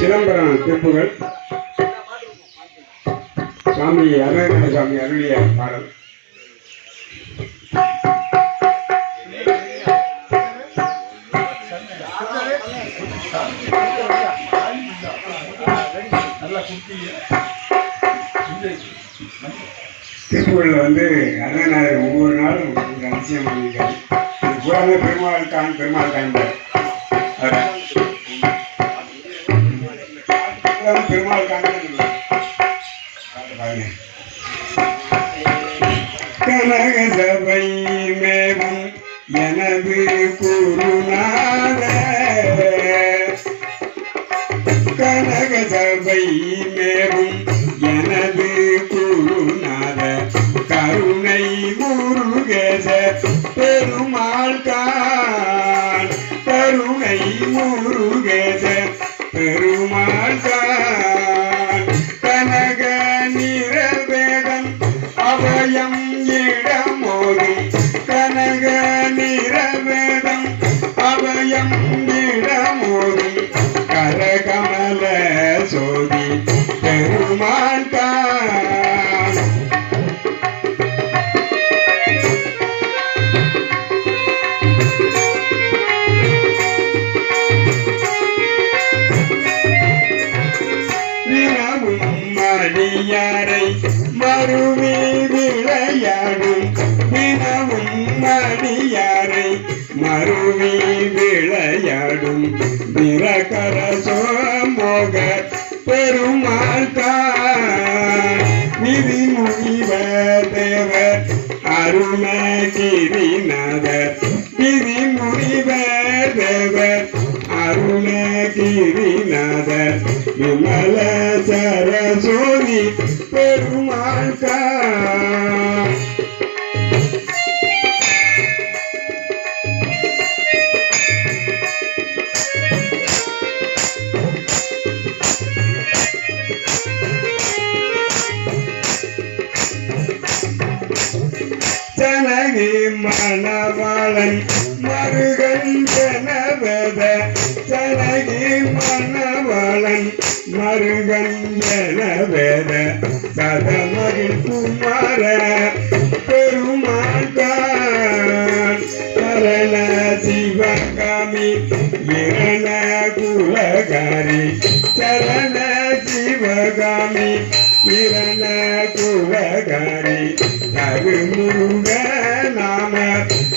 சிதம்பரம் திருப்புகள். சாமி அருணகிரி சாமி அருளிய பாடல். திருப்புகளில் வந்து அருணநாதர் ஒவ்வொரு நாளும் அதிசயம் பண்ணியிருக்காரு. இது பூராமே பெருமாள் தான் பெருமாள் தான். கனக சபை மேவும் எனது குருநாத கனக சபை மேவும் எனது குருநாத கருணை முருகேச பெருமாள் கான் கருணை முருகேச பெருமாள் கான் இடமோதும் கரகமல சோதி பெருமாள் கான் தினமும் விளையாடும். தினமும் அடியாரை அருணகிரிநாதர் விதி முனிவர் தேவர். அருணகிரிநாதர் விமல சரஸ்வதி பெருமாள் மணவாளன் மருகன் ஜனவத ஜனகி மணவாளன் மருகன் ஜனவத சதமகிழ் குமார பெருமாட்டான் சரண சிவகாமி இரண குலகாரி சரண சிவகாமி இரண குலகாரி கருமுக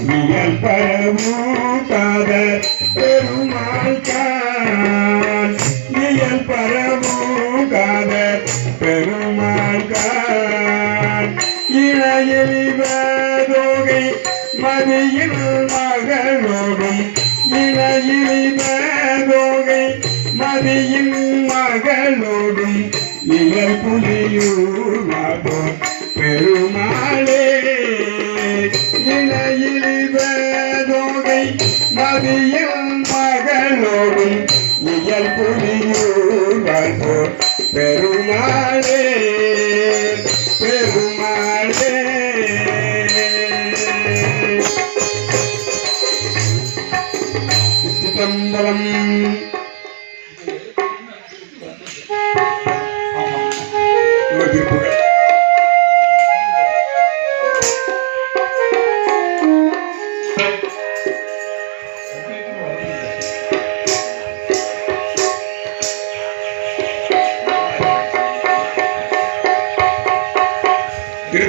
பெருமாள் தான் இனிமே பரமூட்டாத பெருமாள் கான். இயல் பரமூட்டாத பெருமாள் கான் இளையலிவதோகை மதியில் மகளோடும் மதியின் மகளோடும் பெருமாளே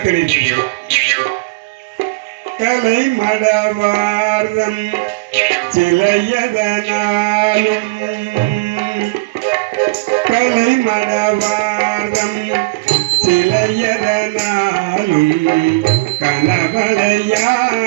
திருத்தணி கலை மடவார்தம் சிலையதனாலும். கலை மடவார்தம் சிலையதனாலும் கனவளையாலும்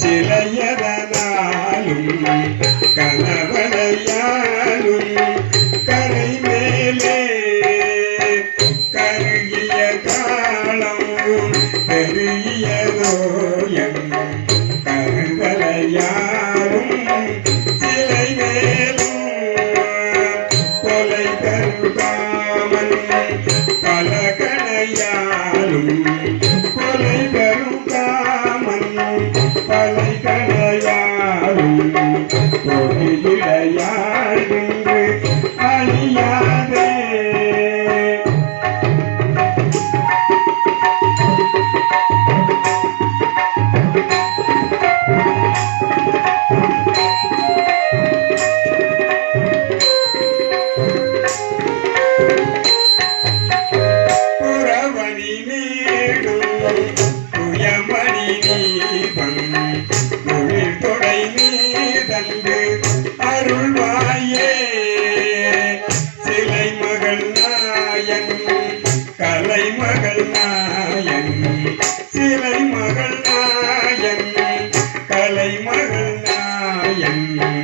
சிலையதனாலும் கணவனையாலும் கரை மேலே கருகிய காலம் பெருகியதோ yeah.